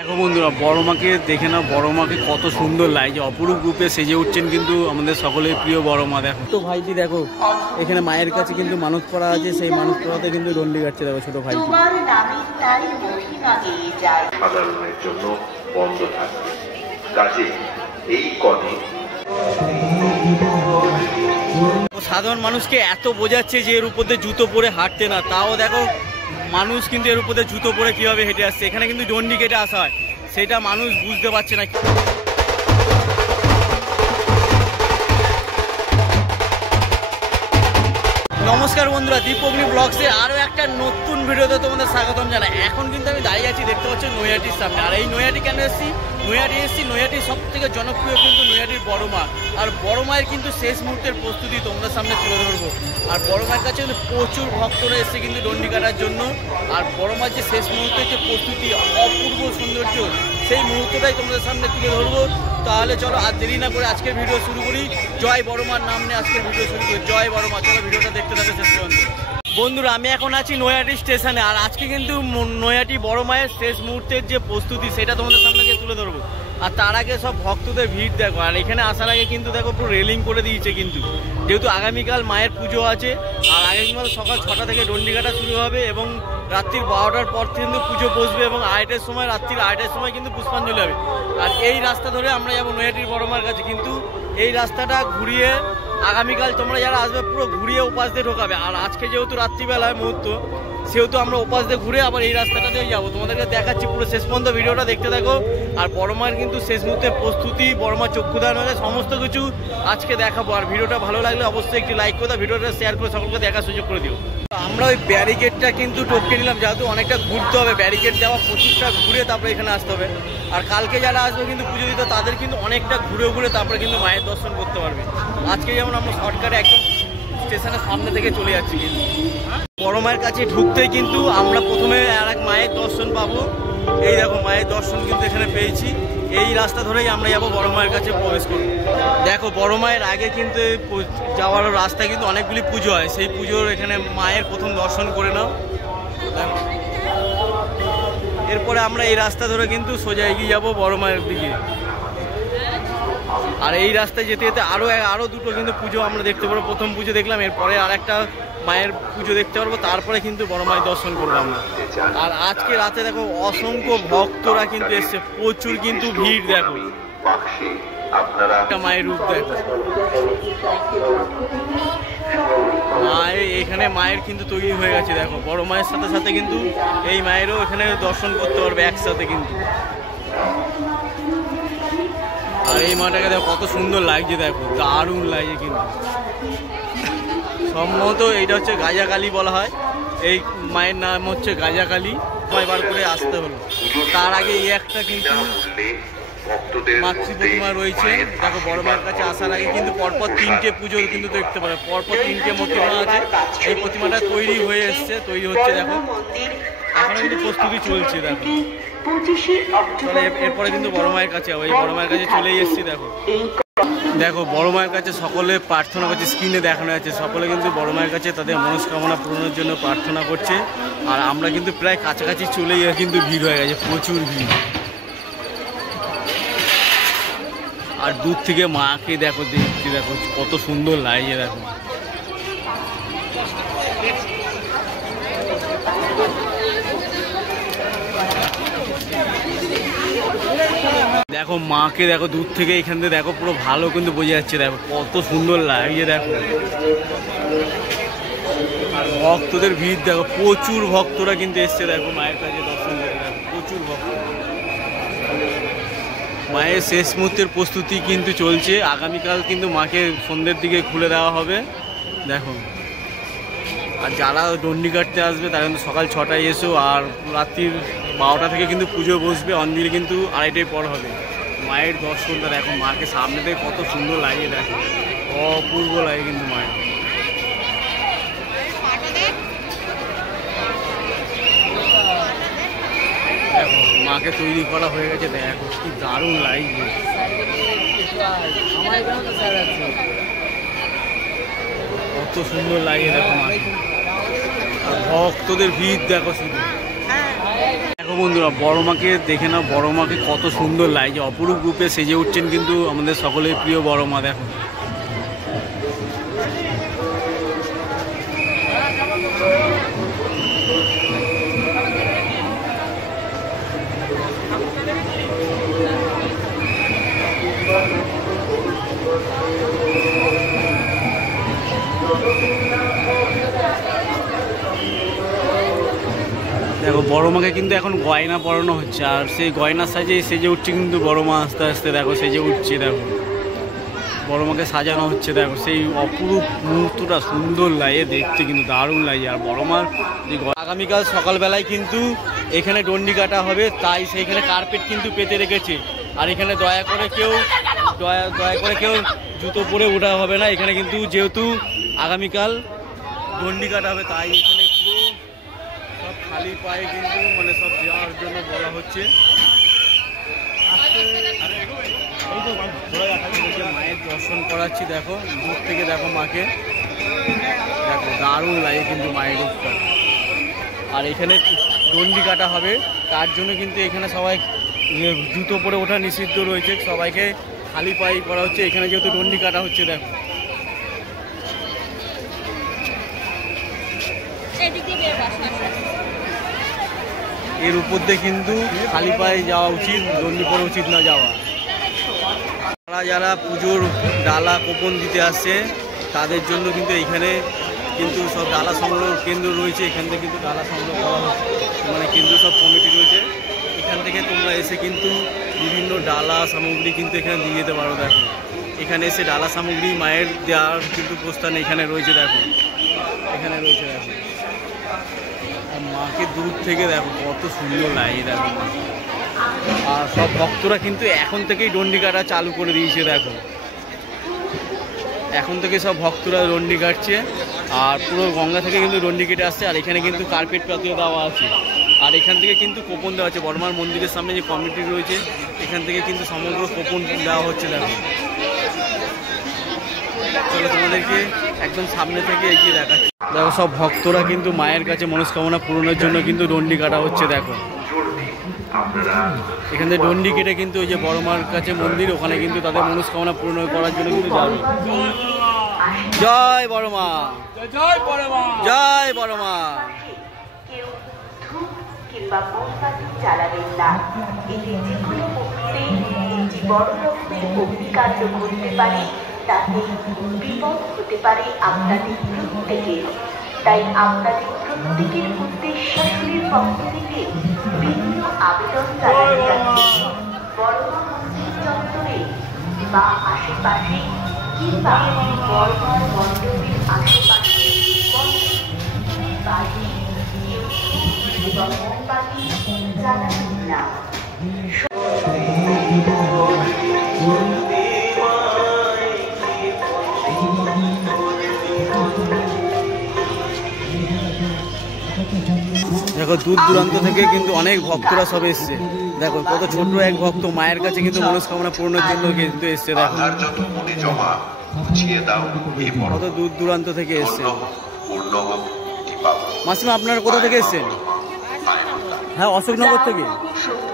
দেখো বন্ধুরা, বড় মাকে দেখে না, বড় মাকে কত সুন্দর লাগছে, অপরূপ রূপে সেজে উঠছেন কিন্তু আমাদের সকলের প্রিয় বড় মা। দেখো তো ভাইটি, দেখো এখানে মায়ের কাছে কিন্তু মানত করা আছে, সেই মানত করাতে কিন্তু দণ্ডি কাটছে। দেখো ছোট ভাইটি। সাধারণের জন্য বন্ধ থাকবে, কাজে এই কদিন সাধারণ মানুষকে এত বোঝাচ্ছে যে এর উপর দিয়ে জুতো পরে হাঁটতে না, তাও দেখো মানুষ কিন্তু এর উপর দিয়ে জুতো পরে কিভাবে হেঁটে আসছে। এখানে কিন্তু দণ্ডি কেটে আসা হয়, সেটা মানুষ বুঝতে পারছে না। নমস্কার বন্ধুরা, দীপগ্নি ব্লগসে আরও একটা নতুন ভিডিওতে তোমাদের স্বাগতম জানাই। এখন কিন্তু আমি দাঁড়িয়ে আছি, দেখতে পাচ্ছি নৈহাটির সামনে। আর এই নৈহাটি কেন এসেছি? নৈহাটির সব থেকে জনপ্রিয় কিন্তু নৈহাটির বড় মা। আর বড় মায়ের কিন্তু শেষ মুহূর্তের প্রস্তুতি তোমাদের সামনে তুলে ধরবো। আর বড় মায়ের কাছে কিন্তু প্রচুর ভক্তরা এসছে কিন্তু দণ্ডি কাটার জন্য। আর বড় মায়ের যে শেষ মুহূর্তের যে প্রস্তুতি, অপূর্ব সৌন্দর্য, সেই মুহূর্তটাই তোমাদের সামনে তুলে ধরবো। তাহলে চলো আর দেরি না করে আজকের ভিডিও শুরু করি। জয় বড় মার নাম নিয়ে আজকের ভিডিও শুরু করি। জয় বড় মা। চলো ভিডিওটা দেখতে থাকো শেষ পর্যন্ত। বন্ধুরা, আমি এখন আছি নৈহাটি স্টেশনে। আর আজকে কিন্তু নৈহাটি বড় মায়ের শেষ মুহূর্তের যে প্রস্তুতি, সেটা তোমাদের সামনে তুলে ধরবো। আর তার আগে সব ভক্তদের ভিড় দেখো। আর এখানে আসার আগে কিন্তু দেখো পুরো রেলিং করে দিয়েছে কিন্তু, যেহেতু আগামীকাল মায়ের পুজো আছে। আর আগামীকাল সকাল 6টা থেকে দণ্ডি কাটা শুরু হবে এবং রাত্রির 12টার পর কিন্তু পুজো বসবে এবং রাত্রির 8টার সময় কিন্তু পুষ্পাঞ্জলি হবে। আর এই রাস্তা ধরে আমরা যাবো নৈহাটির বড় মার কাছে। কিন্তু এই রাস্তাটা ঘুরিয়ে আগামীকাল তোমরা যারা আসবে পুরো ঘুরিয়ে উপাস দিয়ে ঢোকাবে। আর আজকে যেহেতু রাত্রিবেলায় মুহূর্ত, সেহেতু আমরা উপাস দিয়ে ঘুরে আবার এই রাস্তাটা দিয়ে যাবো। তোমাদেরকে দেখাচ্ছি, পুরো শেষ পর্যন্ত ভিডিওটা দেখতে থাকো। আর বড় মায়ের কিন্তু শেষ মুহূর্তের প্রস্তুতি, বড় মার চক্ষুদান হলে সমস্ত কিছু আজকে দেখাবো। আর ভিডিওটা ভালো লাগলে অবশ্যই একটি লাইক করে দাও, ভিডিওটা শেয়ার করে সকলকে দেখার সুযোগ করে দিও। আমরা ওই ব্যারিকেডটা কিন্তু টপকে নিলাম, যেহেতু অনেকটা ঘুরতে হবে। ব্যারিকেড দেওয়া প্রচুরটা ঘুরে তারপরে এখানে আসতে হবে। আর কালকে যারা আসবে কিন্তু পুজো দিতে, তাদের কিন্তু অনেকটা ঘুরে তারপরে কিন্তু মায়ের দর্শন করতে পারবে। আজকে যেমন আমরা শর্টকাটে একদম স্টেশনের সামনে থেকে চলে যাচ্ছি। কিন্তু বড় মায়ের কাছে ঢুকতেই কিন্তু আমরা প্রথমে আর এক মায়ের দর্শন পাবো। এই দেখো মায়ের দর্শন কিন্তু এখানে পেয়েছি। এই রাস্তা ধরেই আমরা যাবো বড় মায়ের কাছে প্রবেশ করব। দেখো বড় মায়ের আগে কিন্তু যাওয়ার রাস্তায় কিন্তু অনেকগুলি পুজো হয়, সেই পুজোর এখানে মায়ের প্রথম দর্শন করে নাও। এরপরে আমরা এই রাস্তা ধরে কিন্তু সোজা এগিয়ে যাবো বড় মায়ের দিকে। আর এই রাস্তায় যেতে যেতে আরও দুটো কিন্তু পুজো আমরা দেখতে পারবো। প্রথম পুজো দেখলাম, এরপরে আর একটা মায়ের পুজো দেখতে পারবো, তারপরে কিন্তু বড় মায়ের দর্শন করবো আমরা। আর আজকে রাতে দেখো অসংখ্য ভক্তরা কিন্তু এসছে, প্রচুর কিন্তু ভিড়। দেখো একটা মায়ের রূপ দেখো। এখানে মায়ের কিন্তু তৈরি হয়ে গেছে। দেখো বড় মায়ের সাথে সাথে কিন্তু এই মায়েরও এখানে দর্শন করতে পারবে একসাথে কিন্তু। আর এই মাটাকে দেখো কত সুন্দর লাগছে, দেখো দারুণ লাগছে কিন্তু। সম্ভবত এইটা হচ্ছে গাজাকালী বলা হয়, এই মায়ের নাম হচ্ছে গাজাকালী। বার করে আসতে হলো। তার আগে এই একটা কিন্তু মাতৃ প্রতিমা রয়েছে। দেখো বড় মায়ের কাছে আসার আগে কিন্তু পরপর 3টে পুজো কিন্তু দেখতে পারে, পরপর 3টে প্রতিমা আছে। এই প্রতিমাটা তৈরি হয়ে এসছে, তৈরি হচ্ছে। দেখো এখনো কিন্তু প্রস্তুতি চলছে। দেখো চলে এরপরে কিন্তু বড় মায়ের কাছে, ওই বড় মায়ের কাছে চলেই এসছি। দেখো বড় মায়ের কাছে সকলে প্রার্থনা করছে, স্ক্রিনে দেখানো যাচ্ছে। সকলে কিন্তু বড় মায়ের কাছে তাদের মনস্কামনা পূরণের জন্য প্রার্থনা করছে। আর আমরা কিন্তু প্রায় কাছাকাছি চলেই কিন্তু ভিড় হয়ে গেছে, প্রচুর ভিড়। আর দূর থেকে মাকে দেখো, দেখছি দেখো কত সুন্দর লাগছে। দেখো দেখো মাকে দেখো দূর থেকে, এখান থেকে দেখো পুরো ভালো কিন্তু বোঝা যাচ্ছে। দেখো কত সুন্দর লাগছে। দেখো আর ভক্তদের ভিড় দেখো, প্রচুর ভক্তরা কিন্তু এসছে। দেখো মায়ের কাছে দর্শন করে, দেখো প্রচুর ভক্ত। মায়ের শেষ মুহূর্তের প্রস্তুতি কিন্তু চলছে। আগামীকাল কিন্তু মাকে সন্ধ্যের দিকে খুলে দেওয়া হবে। দেখো আর যারা দণ্ডি কাটতে আসবে তারা কিন্তু সকাল 6টায় এসো। আর রাত্রির 12টা থেকে কিন্তু পুজো বসবে, অঞ্জলি কিন্তু 2:30টায় পর হবে। মায়ের দর্শনটা দেখো, মাকে সামনে থেকে কত সুন্দর লাগে। দেখো অপূর্ব লাগে কিন্তু মায়ের। দেখো মাকে তৈরি করা হয়ে গেছে। দেখো কি দারুণ লাগছে। কত সুন্দর লাগে দেখো মাকে। আর ভক্তদের ভিড় দেখো শুধু। দেখো বন্ধুরা, বড় মাকে দেখে নাও, বড় মাকে কত সুন্দর লাগছে, অপরূপ রূপে সেজে উঠছেন কিন্তু আমাদের সকলের প্রিয় বড় মা। দেখো দেখো বড় মাকে কিন্তু এখন গয়না পরানো হচ্ছে, আর সেই গয়নার সাজে সেজে উঠছে কিন্তু বড় মা আস্তে আস্তে। দেখো সেজে উঠছে, দেখো বড় মাকে সাজানো হচ্ছে। দেখো সেই অপরূপ মুহূর্তটা সুন্দর লাগে দেখতে, কিন্তু দারুণ লাগে। আর বড় মার যে আগামীকাল সকালবেলায় কিন্তু এখানে ডন্ডি কাটা হবে, তাই সেইখানে কার্পেট কিন্তু পেতে রেখেছে। আর এখানে দয়া করে কেউ জুতো পরে ওঠা হবে না এখানে, কিন্তু যেহেতু আগামীকাল ডন্ডি কাটা হবে, তাই এখানে পুরো সব খালি পায়ে কিন্তু মানে সব যাওয়ার জন্য বলা হচ্ছে। মায়ের দর্শন করাচ্ছি, দেখো দূর থেকে দেখো মাকে, দেখো দারুণ লাগে কিন্তু মায়ের রূপটা। আর এখানে ডন্ডি কাটা হবে, তার জন্য কিন্তু এখানে সবাই জুতো পরে ওঠা নিষিদ্ধ রয়েছে, সবাইকে খালি পায়ে করা হচ্ছে এখানে যেহেতু ডন্ডি কাটা হচ্ছে। দেখো এর উপর দিয়ে কিন্তু খালি পায়ে যাওয়া উচিত, ডন্ডি পরে উচিত না যাওয়া। যারা পুজোর ডালা কোপন দিতে আসছে তাদের জন্য কিন্তু এইখানে কিন্তু সব ডালা সংগ্রহ কেন্দ্র রয়েছে, এখান থেকে কিন্তু ডালা সংগ্রহ করা হচ্ছে, মানে কেন্দ্র সব কমিটি রয়েছে। এখান থেকে তোমরা এসে কিন্তু বিভিন্ন ডালা সামগ্রী কিন্তু এখানে দিয়ে যেতে পারো। দেখো এখানে এসে ডালা সামগ্রী মায়ের দেওয়ার কিন্তু প্রস্থান এখানে রয়েছে। দেখো এখানে রয়েছে, দেখো মাকে দূর থেকে দেখো কত সুন্দর লাগে। দেখো আর সব ভক্তরা কিন্তু এখন থেকেই ডন্ডি কাটা চালু করে দিয়েছে। দেখো এখন থেকে সব ভক্তরা ডন্ডি কাটছে, আর পুরো গঙ্গা থেকে কিন্তু ডন্ডি কেটে আসছে। আর এখানে কিন্তু কার্পেট পাতিয়ে দেওয়া আছে, আর এখান থেকে কিন্তু কোপন দেওয়া আছে। বড়মার মন্দিরের সামনে যে কমিটি রয়েছে এখান থেকে কিন্তু সমগ্র কোপন দেওয়া হচ্ছে। দেখো চলো তোমাদেরকে একদম সামনে থেকে এগিয়ে দেখাচ্ছি। দেখো সব ভক্তরা কিন্তু মায়ের কাছে মনস্কামনা পূরণের জন্য কিন্তু ডন্ডি কাটা হচ্ছে। দেখো এখান থেকে ডন্ডি কেটে কিন্তু ওই যে বড় মার কাছে মন্দির, ওখানে কিন্তু তাদের মনস্কামনা পূরণ করার জন্য কিন্তু যাবে। জয় বড় মা, জয় বড় মা, জয় বড় মা। তাতে বিপদ হতে পারে আপনাদের প্রত্যেকের, তাই আপনাদের প্রত্যেকের উদ্দেশ্য শাশুড়ির পক্ষ থেকে বিভিন্ন আবেদন জানানো যাচ্ছে। বড়মা মন্দির চত্বরে বা আশেপাশে কিংবা বড়মার মণ্ডপের আশেপাশে বাইরে কেউ এবং মোমবাতি জ্বালাবেন না। দেখো দূর দূরান্ত থেকে কিন্তু অনেক ভক্তরা সব এসছে। দেখো কত ছোট এক ভক্ত মায়ের কাছে কিন্তু মনস্কামনা পূরণের জন্য কিন্তু এসছে। দেখো কত দূর দূরান্ত থেকে এসছে। মাসিমা আপনারা কোথা থেকে এসছেন? হ্যাঁ অশোকনগর থেকে।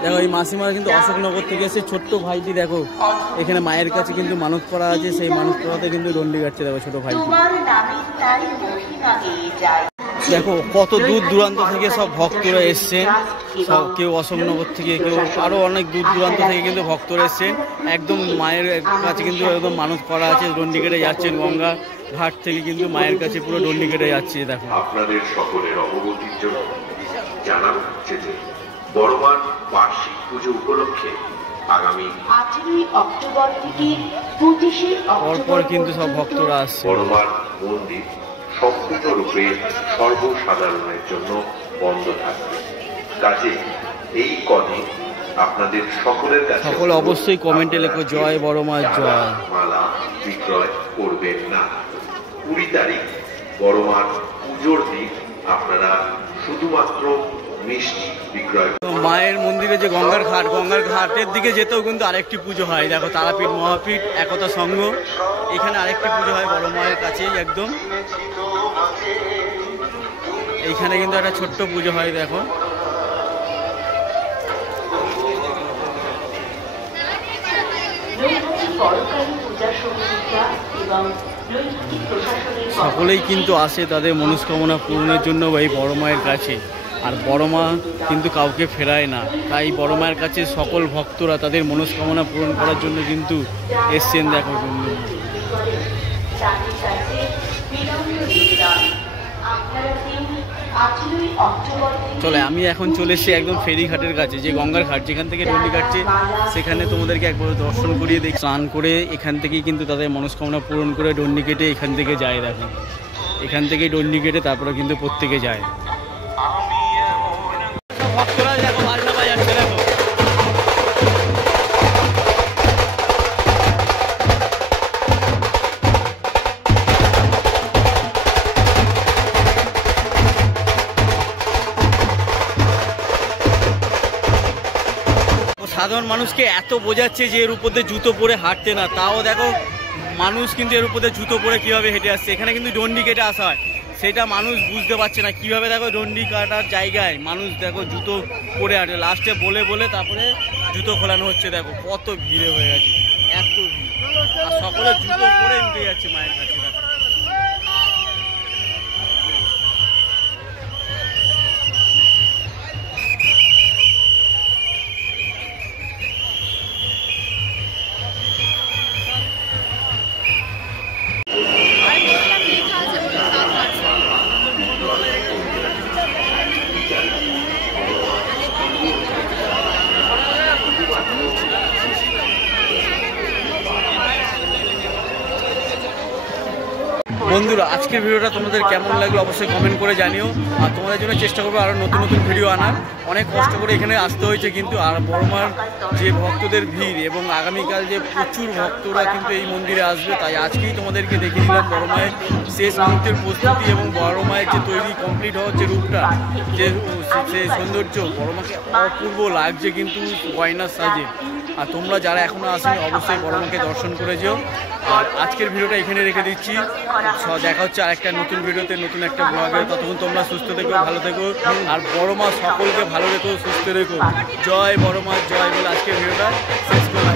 দেখো এই মাসিমা কিন্তু অশোকনগর থেকে এসে, ছোট্ট ভাইটি দেখো এখানে মায়ের কাছে কিন্তু মানত করা আছে, সেই মানত করাতে কিন্তু ডন্ডি কাটছে। দেখো ছোট ভাইটি, দেখো কত দূর দূরান্ত থেকে সব ভক্তরা এসছেন, সব কেউ অশোকনগর থেকে, কেউ আরও অনেক দূর দূরান্ত থেকে কিন্তু ভক্তরা এসছেন। একদম মায়ের কাছে কিন্তু একদম মানত করা আছে, ডন্ডি কেটে যাচ্ছেন। গঙ্গা ঘাট থেকে কিন্তু মায়ের কাছে পুরো ডন্ডি কেটে যাচ্ছে। দেখো আপনাদের সকলের অবগতির জন্য জানানো হচ্ছে যে বড়মার বার্ষিক পুজো উপলক্ষে আগামী 18 অক্টোবর থেকে 25 পরপর কিন্তু সব ভক্তরা আসছে। বড়মার মন্দির সম্পূর্ণরূপে সর্বসাধারণের জন্য বন্ধ থাকবে, কাজে এই কদিন আপনাদের সকলের কাছে সকলে অবশ্যই কমেন্টে লেখো জয় বড় মা জয়। মালা বিক্রয় করবেন না। 20 তারিখ বড়মার পুজোর দিন আপনারা শুধুমাত্র মিষ্টি বিক্রয়। মায়ের মন্দিরে যে গঙ্গার ঘাট, গঙ্গার ঘাটের দিকে যেতেও কিন্তু আরেকটি পুজো হয়। দেখো তারাপীঠ মহাপীঠ একতা সংঘ, এখানে আরেকটি পুজো হয় বড় মায়ের কাছেই একদম। এইখানে কিন্তু একটা ছোট্ট পুজো হয়। দেখো বড়কালী পূজা সমিতিরা এবং নৈহাটি প্রশাসনের সকলেই কিন্তু আসে তাদের মনস্কামনা পূরণের জন্য এই বড় মায়ের কাছে। আর বড় মা কিন্তু কাউকে ফেরায় না, তাই বড় মায়ের কাছে সকল ভক্তরা তাদের মনস্কামনা পূরণ করার জন্য কিন্তু এসছেন। দেখো বন্ধু, তাদের কাছে বিনম্র নিবেদন, আপনারা দিন 18 অক্টোবর থেকে চলে আমি এখন চলে এসেছি একদম ফেরিঘাটের কাছে, যে গঙ্গার ঘাট যেখান থেকে ডন্ডি কাটছে, সেখানে তোমাদেরকে একবার দর্শন করিয়ে দেখি। স্নান করে এখান থেকেই কিন্তু তাদের মনস্কামনা পূরণ করে ডন্ডি কেটে এখান থেকে যায়। দেখো এখান থেকেই ডন্ডি কেটে তারপরে কিন্তু প্রত্যেকে যায়। ভক্তরা দেখো বাজনা বাজাচ্ছে, দেখো সাধারণ মানুষকে এত বোঝাচ্ছে যে এর উপর দিয়ে জুতো পরে হাঁটতে না, তাও দেখো মানুষ কিন্তু এর উপর দিয়ে জুতো পরে কীভাবে হেঁটে আসছে। এখানে কিন্তু ডন্ডি কেটে আসা হয়, সেটা মানুষ বুঝতে পারছে না কীভাবে। দেখো ডন্ডি কাটার জায়গায় মানুষ দেখো জুতো পরে হাঁটে, লাস্টে বলে বলে তারপরে জুতো খোলানো হচ্ছে। দেখো কত ভিড়ে হয়ে গেছে, এত ভিড়, আর সকলে জুতো পরে উঠে যাচ্ছে মায়ের কাছে। দেখো বন্ধুরা, আজকের ভিডিওটা তোমাদের কেমন লাগলো অবশ্যই কমেন্ট করে জানিও। আর তোমাদের জন্য চেষ্টা করবো আরও নতুন নতুন ভিডিও আনার। অনেক কষ্ট করে এখানে আসতে হয়েছে কিন্তু, আর বড় মার যে ভক্তদের ভিড় এবং আগামীকাল যে প্রচুর ভক্তরা কিন্তু এই মন্দিরে আসবে, তাই আজকেই তোমাদেরকে দেখিয়ে দিলাম বড় মায়ের শেষ মুহূর্তের প্রস্তুতি এবং বড় মায়ের যে তৈরি কমপ্লিট হওয়ার যে রূপটা, যে সৌন্দর্য, বড় মাকে অপূর্ব লাগছে কিন্তু গয়নার সাজে। আর তোমরা যারা এখনও আসেনি অবশ্যই বড় মাকে দর্শন করে যেও। আর আজকের ভিডিওটা এখানে রেখে দিচ্ছি, দেখা হচ্ছে আরেকটা নতুন ভিডিওতে, নতুন একটা ব্লগে। ততক্ষণ তোমরা সুস্থ থেকো, ভালো থেকো, আর বড় মা সকলকে ভালো রেখো, সুস্থ রেখো। জয় বড় মা, জয় বলে আজকের ভিডিওটা শেষ করলাম।